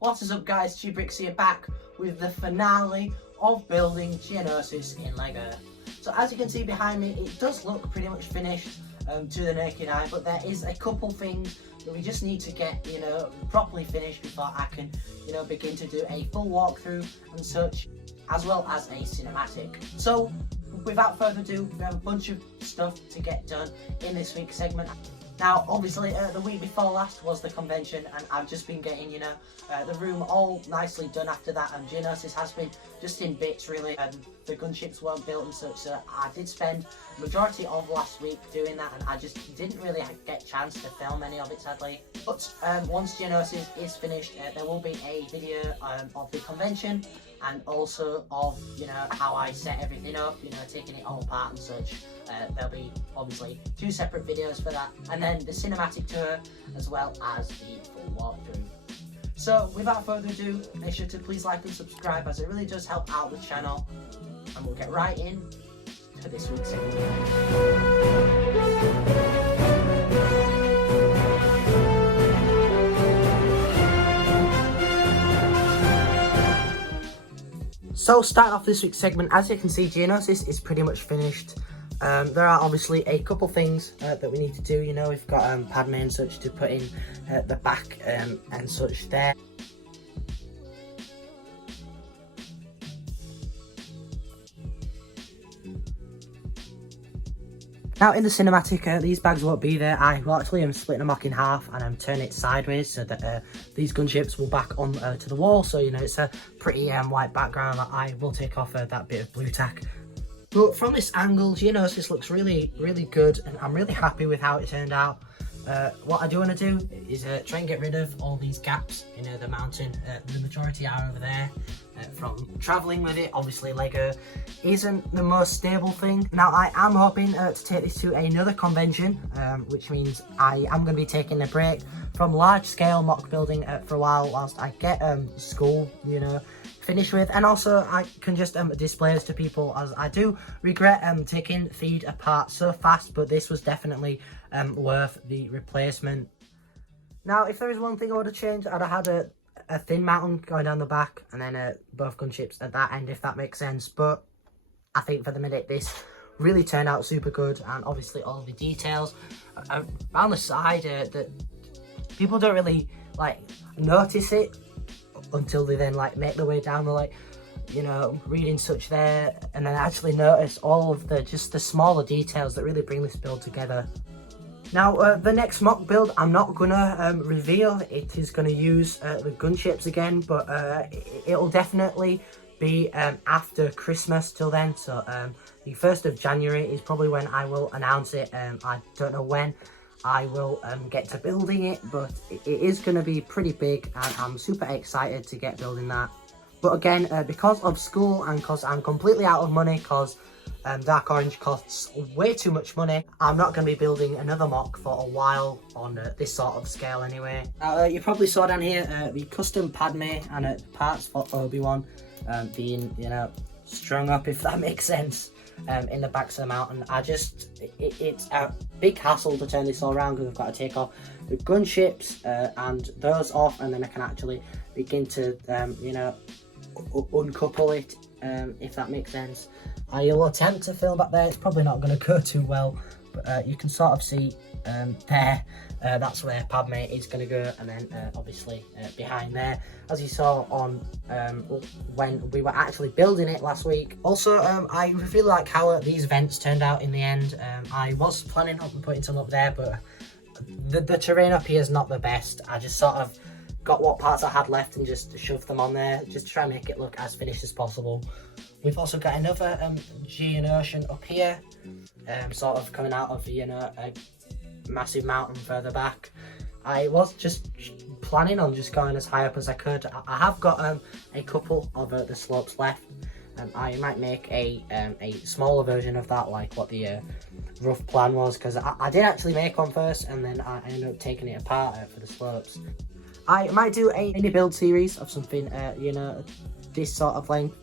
What is up guys, Brix here back with the finale of building Geonosis in LEGO. So as you can see behind me, it does look pretty much finished to the naked eye, but there is a couple things that we just need to get, properly finished before I can, begin to do a full walkthrough and such, as well as a cinematic. So without further ado, we have a bunch of stuff to get done in this week's segment. Now, obviously, the week before last was the convention, and I've just been getting, the room all nicely done after that, and Geonosis has been just in bits, really, and the gunships weren't built and such, so I did spend the majority of last week doing that, and I just didn't really get a chance to film any of it, sadly. But once Geonosis is finished, there will be a video of the convention, and also of, how I set everything up, taking it all apart and such. There'll be obviously 2 separate videos for that, and then the cinematic tour as well as the full walkthrough. So without further ado, make sure to please like and subscribe, as it really does help out the channel, and we'll get right in to this week's segment. So starting off this week's segment, as you can see, Geonosis is pretty much finished. There are obviously a couple things that we need to do. We've got Padme and such to put in the back and such there. Now in the cinematic, these bags won't be there. I will actually split them in half and turn it sideways so that these gunships will back on to the wall. So it's a pretty white background. I will take off that bit of blue tack. But from this angle, Geonosis looks really, really good, and I'm really happy with how it turned out. What I do want to do is try and get rid of all these gaps in the mountain. The majority are over there. From travelling with it, obviously LEGO isn't the most stable thing. Now I am hoping to take this to another convention, which means I am going to be taking a break from large scale mock building for a while whilst I get school, finished with, and also I can just display this to people, as I do regret taking Feed apart so fast, but this was definitely worth the replacement. Now if there is one thing I would have changed, I'd have had a thin mountain going down the back, and then both gunships at that end, if that makes sense. But I think for the minute this really turned out super good, and obviously all the details around the side that people don't really notice it until they then make their way down the reading such there, and then actually notice all of the smaller details that really bring this build together. Now the next mock build, I'm not gonna reveal. It is gonna use the gunships again, but it'll definitely be after Christmas till then. So the 1st of January is probably when I will announce it. I don't know when I will get to building it, but it is going to be pretty big, and I'm super excited to get building that. But again, because of school and because I'm completely out of money, because Dark Orange costs way too much money, I'm not going to be building another mock for a while on this sort of scale anyway. Now you probably saw down here the custom Padme and parts for Obi-Wan being strung up, if that makes sense. In the backs of the mountain. It's a big hassle to turn this all around, because I've got to take off the gunships and those off, and then I can actually begin to uncouple it, if that makes sense. I will attempt to film back there. It's probably not going to go too well, but you can sort of see there, that's where Padme is going to go, and then obviously behind there, as you saw on when we were actually building it last week. Also, I really like how these vents turned out in the end. I was planning on putting some up there, but the terrain up here is not the best. I just sort of got what parts I had left and just shoved them on there, just to try and make it look as finished as possible. We've also got another Geonosis up here, sort of coming out of a massive mountain further back. I was just planning on just going as high up as I could. I have got a couple of the slopes left, and I might make a smaller version of that, like what the rough plan was, because I did actually make one first, and then I ended up taking it apart for the slopes. I might do a mini build series of something this sort of length,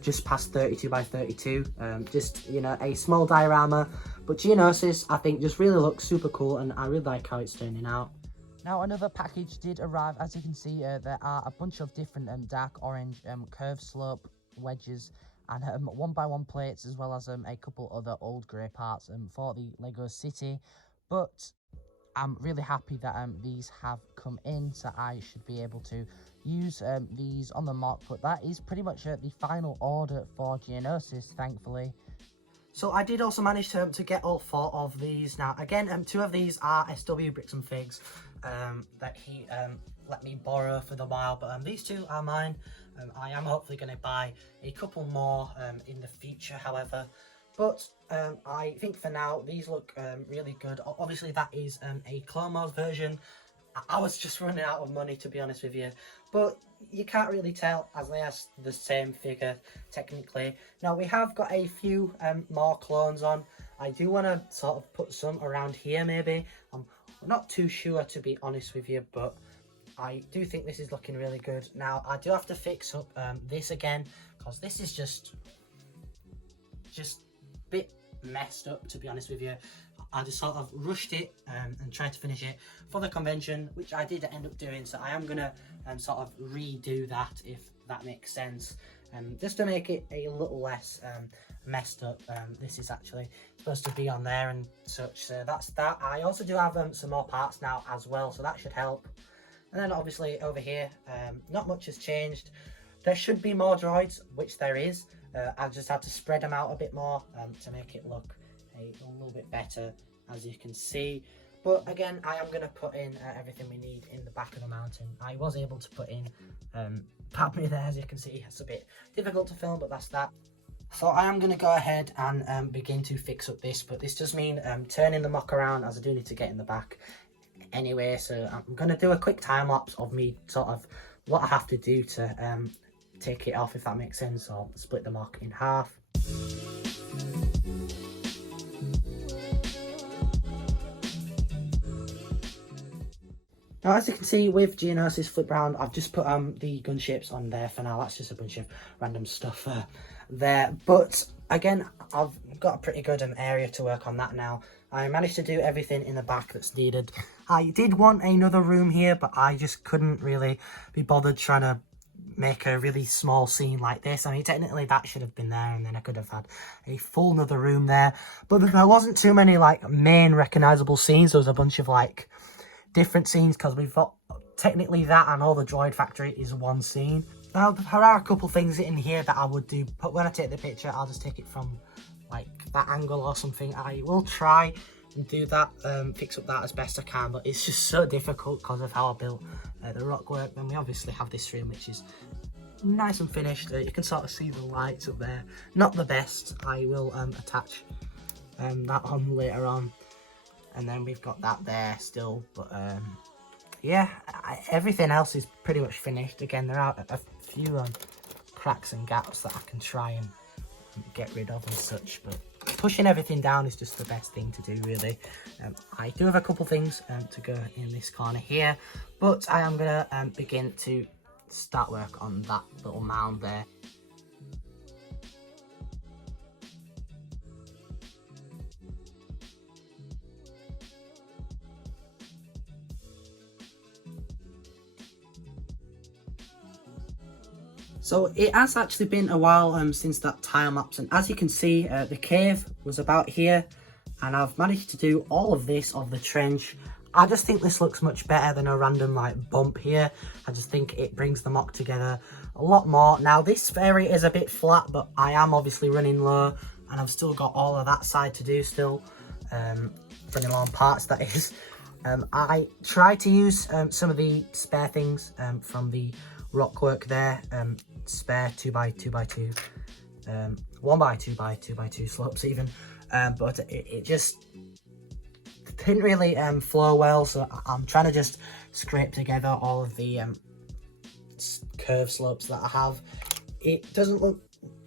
just past 32 by 32, just a small diorama. But Geonosis, I think, just really looks super cool, and I really like how it's turning out. Now another package did arrive. As you can see, there are a bunch of different dark orange curved slope wedges and 1x1 plates, as well as a couple other old grey parts for the Lego City. But I'm really happy that these have come in, so I should be able to use these on the mock. But that is pretty much the final order for Geonosis, thankfully. So I did also manage to get all 4 of these. Now again, 2 of these are SW Bricks and Figs that he let me borrow for the while, but these 2 are mine. I am hopefully going to buy a couple more in the future, however, but I think for now these look really good. Obviously that is a clone mode version. I was just running out of money, to be honest with you, but you can't really tell as they are the same figure technically. Now we have got a few more clones on. I do want to sort of put some around here maybe. I'm not too sure, to be honest with you, but I do think this is looking really good. Now I do have to fix up this again, because this is just a bit messed up, to be honest with you. I just sort of rushed it and tried to finish it for the convention, which I did end up doing, so I am gonna sort of redo that, if that makes sense, just to make it a little less messed up. This is actually supposed to be on there and such, so that's that. I also do have some more parts now as well, so that should help. And then obviously over here, not much has changed. There should be more droids, which there is. I've just had to spread them out a bit more to make it look a little bit better, as you can see. But again, I am going to put in everything we need in the back of the mountain. I was able to put in Padme there, as you can see. It's a bit difficult to film, but that's that. So I am going to go ahead and begin to fix up this, but this does mean turning the mock around, as I do need to get in the back anyway. So I'm going to do a quick time lapse of me sort of what I have to do to take it off, if that makes sense. So I'll split the mock in half. Now, as you can see with Geonosis flip round, I've just put the gunships on there for now. That's just a bunch of random stuff there. But again, I've got a pretty good area to work on that now. I managed to do everything in the back that's needed. I did want another room here, but I just couldn't really be bothered trying to make a really small scene like this. I mean, technically that should have been there, and then I could have had a full another room there. But there wasn't too many like main recognizable scenes. There was a bunch of like different scenes, because we've got technically that and all the droid factory is one scene. Now there are a couple things in here that I would do, but when I take the picture I'll just take it from like that angle or something. I will try and do that, fix up that as best I can, but it's just so difficult because of how I built the rock work. Then we obviously have this room which is nice and finished. You can sort of see the lights up there, not the best. I will attach that on later on. And then we've got that there still, but yeah, everything else is pretty much finished. Again, there are a few cracks and gaps that I can try and get rid of and such, but pushing everything down is just the best thing to do, really. I do have a couple things to go in this corner here, but I am going to begin to start work on that little mound there. So it has actually been a while since that time lapse, and as you can see, the cave was about here, and I've managed to do all of this of the trench. I just think this looks much better than a random like bump here. I just think it brings the mock together a lot more. Now this area is a bit flat, but I am obviously running low, and I've still got all of that side to do still, running low on parts, that is. I tried to use some of the spare things from the rock work there, spare 2x2x2, 1x2x2x2 slopes even, but it just didn't really flow well, so I'm trying to just scrape together all of the curve slopes that I have. It doesn't look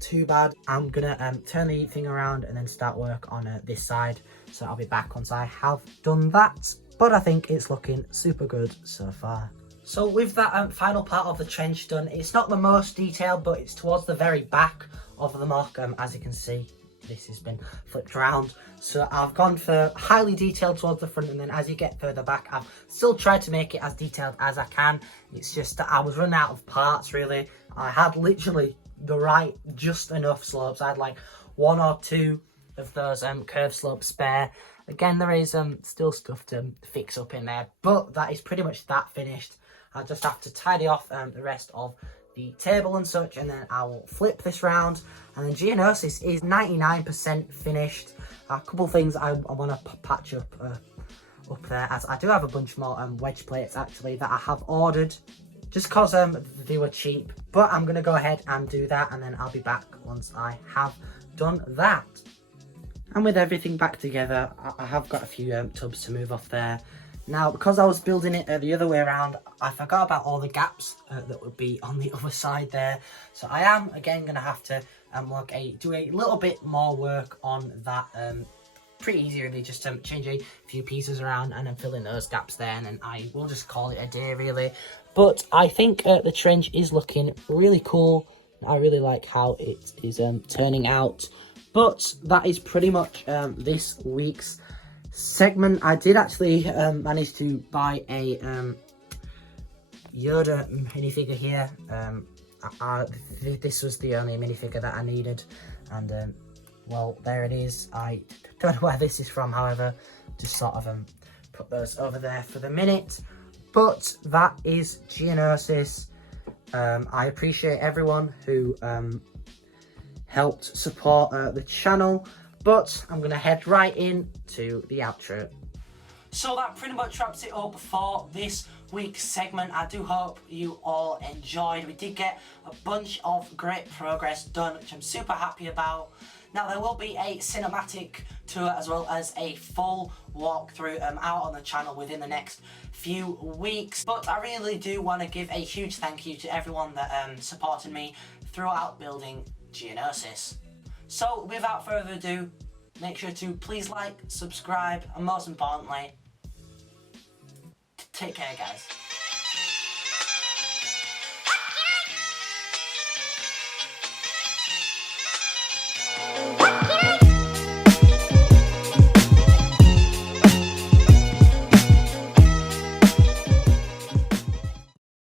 too bad. I'm gonna turn the thing around and then start work on this side, so I'll be back once I have done that, but I think it's looking super good so far. So with that final part of the trench done, it's not the most detailed, but it's towards the very back of the mock, as you can see this has been flipped around. So I've gone for highly detailed towards the front, and then as you get further back, I've still tried to make it as detailed as I can. It's just that I was running out of parts, really. I had literally the right, just enough slopes. I had like 1 or 2 of those curved slopes spare. Again, there is still stuff to fix up in there, but that is pretty much that finished. I just have to tidy off the rest of the table and such, and then I will flip this round. And then Geonosis is 99% finished. A couple things I want to patch up there, as I do have a bunch more wedge plates actually that I have ordered just because they were cheap. But I'm going to go ahead and do that, and then I'll be back once I have done that. And with everything back together, I have got a few tubs to move off there. Now, because I was building it the other way around, I forgot about all the gaps that would be on the other side there. So I am, again, going to have to do a little bit more work on that. Pretty easy, really, just to change a few pieces around and then fill in those gaps there. And then I will just call it a day, really. But I think the trench is looking really cool. I really like how it is turning out. But that is pretty much this week's segment. I did actually manage to buy a Yoda minifigure here. This was the only minifigure that I needed, and well, there it is. I don't know where this is from, however, just sort of put those over there for the minute. But that is Geonosis. I appreciate everyone who helped support the channel, but I'm gonna head right into the outro. So that pretty much wraps it up for this week's segment. I do hope you all enjoyed. We did get a bunch of great progress done, which I'm super happy about. Now, there will be a cinematic tour as well as a full walkthrough out on the channel within the next few weeks. But I really do want to give a huge thank you to everyone that supported me throughout building Geonosis. So without further ado, make sure to please like, subscribe, and most importantly, take care, guys.